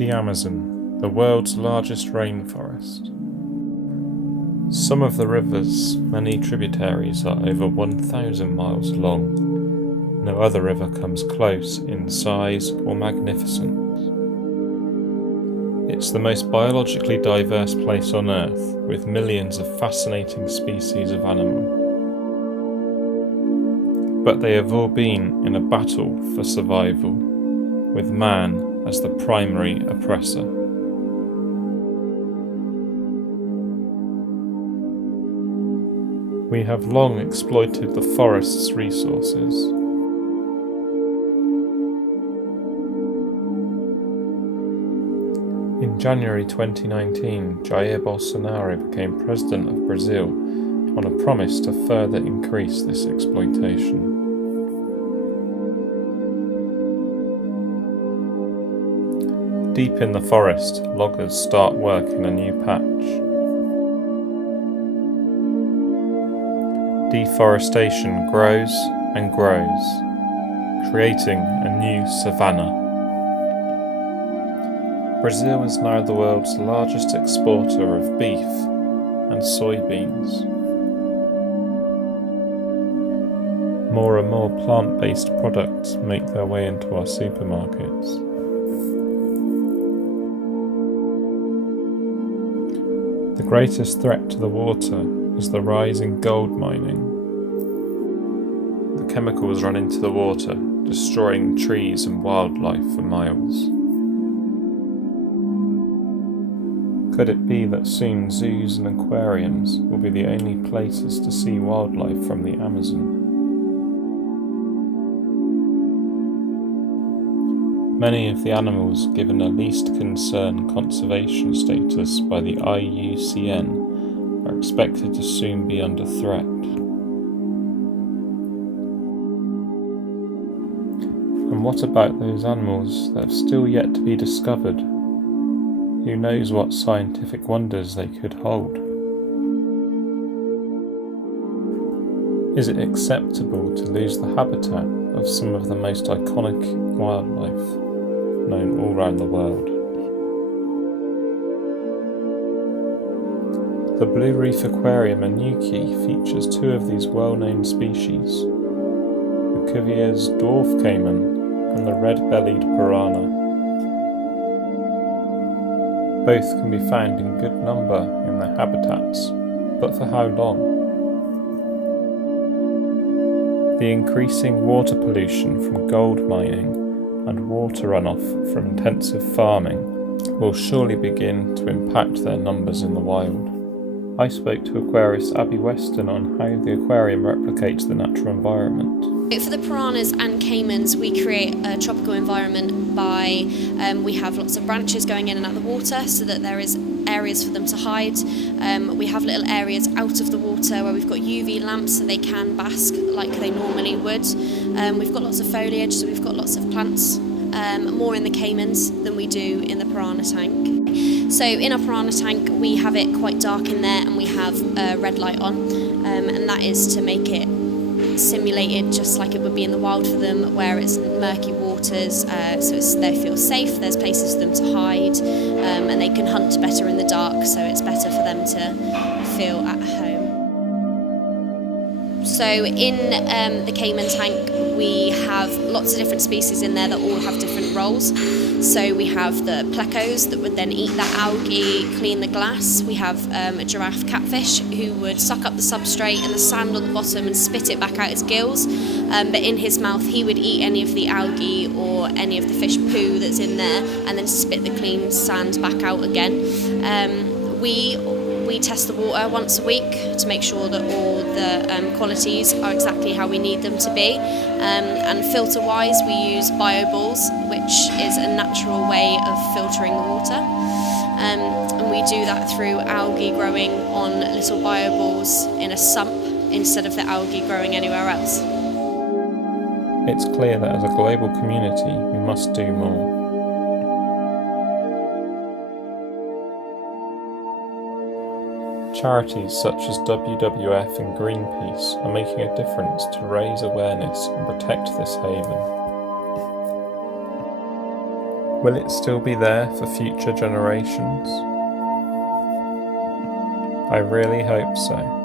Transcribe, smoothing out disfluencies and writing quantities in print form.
The Amazon, the world's largest rainforest. Some of the river's many tributaries are over 1,000 miles long. No other river comes close in size or magnificence. It's the most biologically diverse place on Earth, with millions of fascinating species of animal. But they have all been in a battle for survival, with man as the primary oppressor. We have long exploited the forest's resources. In January 2019, Jair Bolsonaro became president of Brazil on a promise to further increase this exploitation. Deep in the forest, loggers start work in a new patch. Deforestation grows and grows, creating a new savanna. Brazil is now the world's largest exporter of beef and soybeans. More and more plant-based products make their way into our supermarkets. The greatest threat to the water is the rise in gold mining. The chemicals run into the water, destroying trees and wildlife for miles. Could it be that soon zoos and aquariums will be the only places to see wildlife from the Amazon? Many of the animals given a least concern conservation status by the IUCN are expected to soon be under threat. And what about those animals that have still yet to be discovered? Who knows what scientific wonders they could hold? Is it acceptable to lose the habitat of some of the most iconic wildlife known all around the world? The Blue Reef Aquarium in Newquay features two of these well-known species, the Cuvier's dwarf caiman and the red-bellied piranha. Both can be found in good number in their habitats, but for how long? The increasing water pollution from gold mining and water runoff from intensive farming will surely begin to impact their numbers in the wild. I spoke to aquarist Abby Weston on how the aquarium replicates the natural environment. For the piranhas and caimans, we create a tropical environment by, we have lots of branches going in and out of the water so that there is areas for them to hide. We have little areas out of the water where we've got UV lamps so they can bask like they normally would. We've got lots of foliage, so we've got lots of plants, more in the caimans than we do in the piranha tank. So in our piranha tank we have it quite dark in there and we have a red light on, and that is to make it simulated just like it would be in the wild for them, where it's murky waters, so they feel safe, there's places for them to hide, and they can hunt better in the dark, so it's better for them to feel at home. So in the caiman tank we have lots of different species in there that all have different roles. So we have the plecos that would then eat that algae, clean the glass. We have a giraffe catfish who would suck up the substrate and the sand on the bottom and spit it back out his gills. But in his mouth he would eat any of the algae or any of the fish poo that's in there and then spit the clean sand back out again. We test the water once a week to make sure that all the qualities are exactly how we need them to be. And filter-wise, we use bioballs, which is a natural way of filtering the water. And we do that through algae growing on little bioballs in a sump instead of the algae growing anywhere else. It's clear that as a global community, we must do more. Charities such as WWF and Greenpeace are making a difference to raise awareness and protect this haven. Will it still be there for future generations? I really hope so.